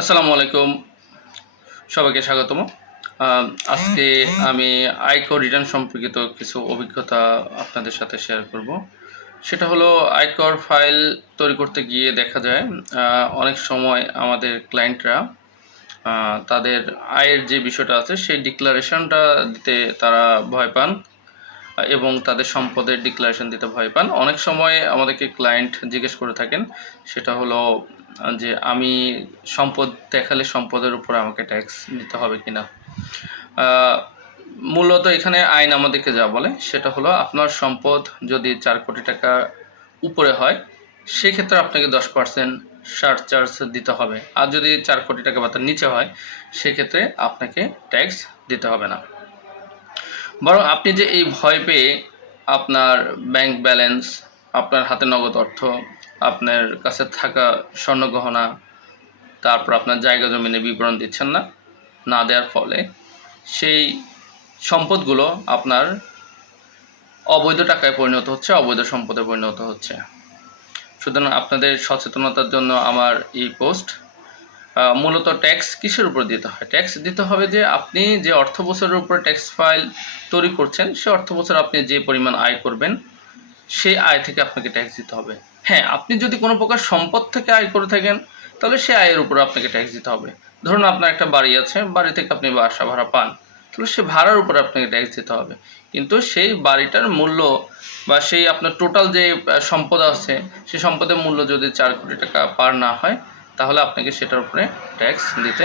আসসালামু আলাইকুম, সবাইকে স্বাগতম। আজকে আমি আয়কর রিটার্ন সম্পর্কিত কিছু অভিজ্ঞতা আপনাদের সাথে শেয়ার করব। সেটা হলো আয়কর ফাইল তৈরি করতে গিয়ে দেখা যায় অনেক সময় আমাদের ক্লায়েন্টরা তাদের আয়ের যে বিষয়টা আছে সেই ডিক্লারেশনটা দিতে তারা ভয় পান এবং তাদের সম্পদের ডিক্লারেশন দিতে ভয় পান। অনেক সময় আমাদেরকে ক্লায়েন্ট জিজ্ঞেস করে থাকেন, সেটা হলো যে আমি সম্পদ দেখালে সম্পদের উপর আমাকে ট্যাক্স দিতে হবে কিনা। মূলত এখানে আইন আমাদেরকে যা বলে সেটা হলো আপনার সম্পদ যদি 4 কোটি টাকা উপরে হয় সেক্ষেত্রে আপনাকে 10% সারচার্জ দিতে হবে, আর যদি 4 কোটি টাকা বা তার নিচে হয় সেক্ষেত্রে আপনাকে ট্যাক্স দিতে হবে না। বরং আপনি যে এই ভয় পেয়ে আপনার ব্যাংক ব্যালেন্স, আপনার হাতে নগদ অর্থ, আপনার কাছে থাকা স্বর্ণগহনা, তারপর আপনার জায়গা জমিনের বিবরণ দিচ্ছেন না, না দেওয়ার ফলে সেই সম্পদগুলো আপনার অবৈধ টাকায় পরিণত হচ্ছে, অবৈধ সম্পদে পরিণত হচ্ছে। সুতরাং আপনাদের সচেতনতার জন্য আমার এই পোস্ট। মূলত ট্যাক্স কিসের উপর দিতে হয়? ট্যাক্স দিতে হবে যে আপনি যে অর্থ বছরের উপর ট্যাক্স ফাইল তৈরি করছেন সে অর্থ বছর আপনি যে পরিমাণ আয় করবেন সেই আয় থেকে আপনাকে ট্যাক্স দিতে হবে। হ্যাঁ, আপনি যদি কোনো প্রকার সম্পদ থেকে আয় করে থাকেন তাহলে সেই আয়ের উপর আপনাকে ট্যাক্স দিতে হবে। ধরুন আপনার একটা বাড়ি আছে, বাড়ি থেকে আপনি বাসা ভাড়া পান, তাহলে সে ভাড়ার উপর আপনাকে ট্যাক্স দিতে হবে। কিন্তু সেই বাড়িটার মূল্য বা সেই আপনার টোটাল যে সম্পদ আছে সেই সম্পদের মূল্য যদি 4 কোটি টাকা পার না হয় তাহলে আপনাকে সেটার উপরে ট্যাক্স দিতে